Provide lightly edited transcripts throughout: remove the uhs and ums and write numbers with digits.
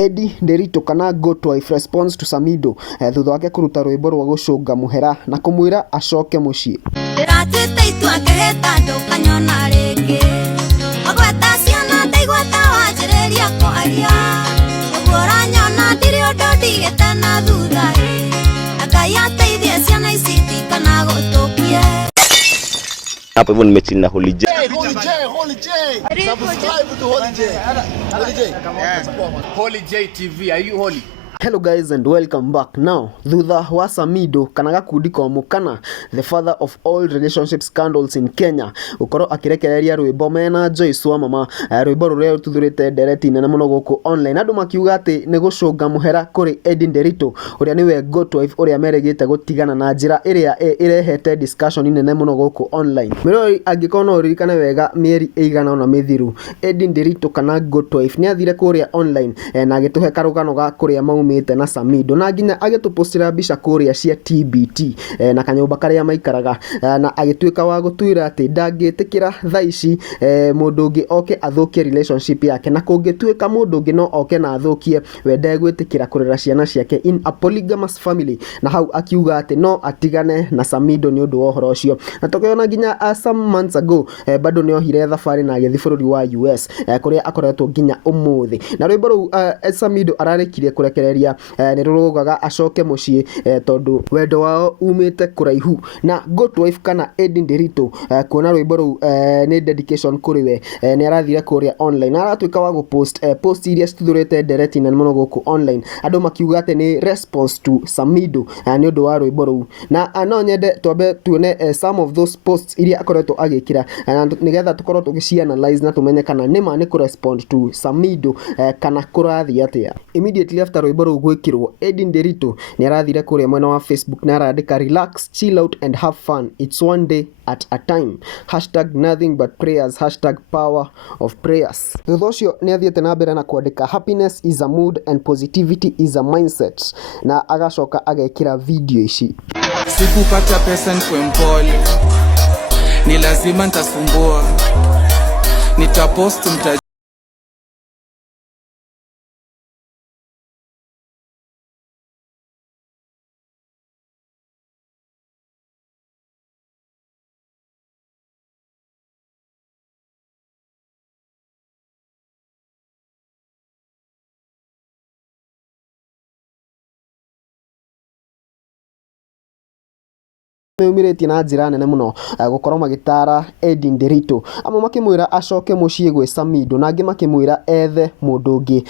Edday Nderitu kana Gotwife response to Samidoh thutha wake kuruta Rwimbo rwa gucunga muhera na kumwira acoke mucii. Ndiratite itwake hetando kanyona ringi ogweta ciana ndaigweta wanjiriria kwaria ugura nyona ndiri undu ndigite na thutha Ngai ateithie ciana ici kana gutukie. Hapo hivyo nimechini na Holy J. Subscribe to Holy J. Holy J TV. Are you holy? Hello guys and welcome back. Now, Thutha wa Samidoh kana gakundi komu kana the father of all relationship scandals in Kenya ukoro akirekereria Rwimbo mena Joyce wa mama Rwimbo ruria tuthurite ndereti nene muno guku online andu makiuga ati ni gucunga muhera kuri Edday Nderitu uria niwe Gotwife uria meregite gutigana na njira iria irehete discussion nene muno guku online. Mirori angikono uririkane wega mieri igana na mithiru Edday Nderitu kana Gotwife ni athire kuria online na agituhe karugano ga kuria maumite na Samidoh na nginya agitupostira mbica kuria cia TBT na kanyumba karia maikaraga na agituika wa gutwira ati ndangitikira thaici mundu ungi oke athukie relationship yake na kungituika mundu ungi no oke na athukie we ndegwitikira kurera ciana ciake in a polygamous family na hau akiuga ati no atigane na Samidoh ni undu wa uhoro ucio na tukiona nginya some months ago bado ni ohire thabari na agithi bururi wa US kuria akoretwo nginya umuthi na Rwimbo ru Samidoh ararekirie kurekereria ni rurugaga acoke mucii tondu wendo wao umite kuraihu na Gotwife kana Edday Nderitu kuona Rwimbo ru ni dedication kuri we ni arathire kuria online aratuika wa gupost post iria tuthurite ndereti na muno guku online andu makiuga ati ni response to Samidoh ni undu wa Rwimbo ru na no nyende twambe tuone some of those posts iria akoretwo agikira nigetha tukorwo tugicianalyze na tumenye kana nima ni ku respond to Samidoh kana kurathi atia. Immediately after Rwimbo ru gwikirwo Edday Nderitu ni arathire kuria mwena wa Facebook na arandika relax, chill out and have fun, it's one day at a time, #nothing but prayers, #power of prayers. Thutha ucio ni athiete na mbere na kuandika happiness is a mood and positivity is a mindset na agacoka agekira video ici. Sikupata pesa nikwe mpole, ni lazima nitasumbua, nitapost meumirĩtie na njĩra nene mũno gũkorwo magĩtara Edday Nderitu amwe makĩmwĩra acoke mũciĩ gwĩ Samidoh na angĩ makĩmwĩra ethe mũndũ ũngĩ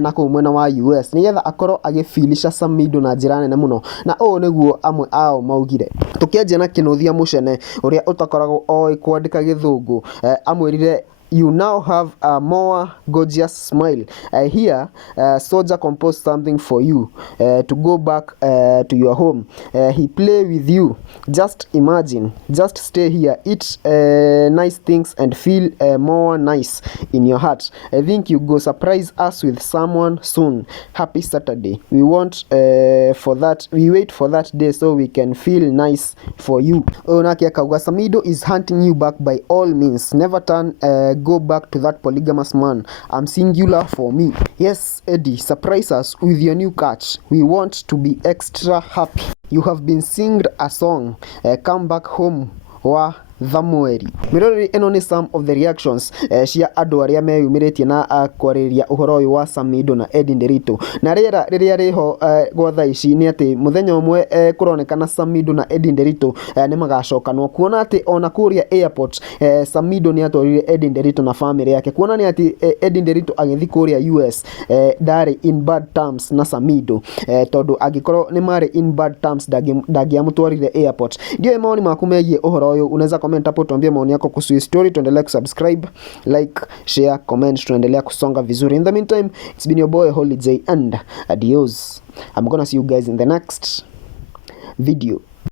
na kũu mwena wa US nĩgetha akorwo agĩfilisha Samidoh na njĩra nene mũno na ũũ nĩguo amwe ao maugire. Tũkĩanjia na Kĩnũthia Mũcene ũrĩa ũtakoragwo oĩ kwandĩka gĩthũngũ amwĩrire you now have a more gorgeous smile. I hear Soldier composed something for you to go back to your home. He play with you. Just imagine. Just stay here. Eat nice things and feel more nice in your heart. I think you go surprise us with someone soon. Happy Saturday. We want for that. We wait for that day so we can feel nice for you. Onake akauga Samidoh is hunting you back by all means. Never turn go back to that polygamous man. I'm singular for me. Yes, Edday, surprise us with your new catch. We want to be extra happy. You have been singed a song. Come back home. Wa Thamweri. Mirori eno ni some of the reactions cia andu aria meyumiritie na kwariria uhoro uyu wa Samidoh na Edday Nderitu na rĩera rĩrĩa rĩho gwa thaa ici ni ati muthenya umwe kuronekana Samidoh na Edday Nderitu ni magacokanwo kuona ati ona kuria airport Samidoh ni atwarire Edday Nderitu na family yake kuona ni ati Edday Nderitu agithi kuria US ndari in bad terms na Samidoh tondu agikorwo ni mari in bad terms ndagiamutwarire airport. Ndio maoni maku megie uhoro uyu unaweza comment hapo tuambie maoni yako kuhusu story. Tuendelee kusubscribe, like, share, comment, tuendelea kusonga vizuri. In the meantime, it's been your boy Holy J and adios. I'm gonna see you guys in the next video.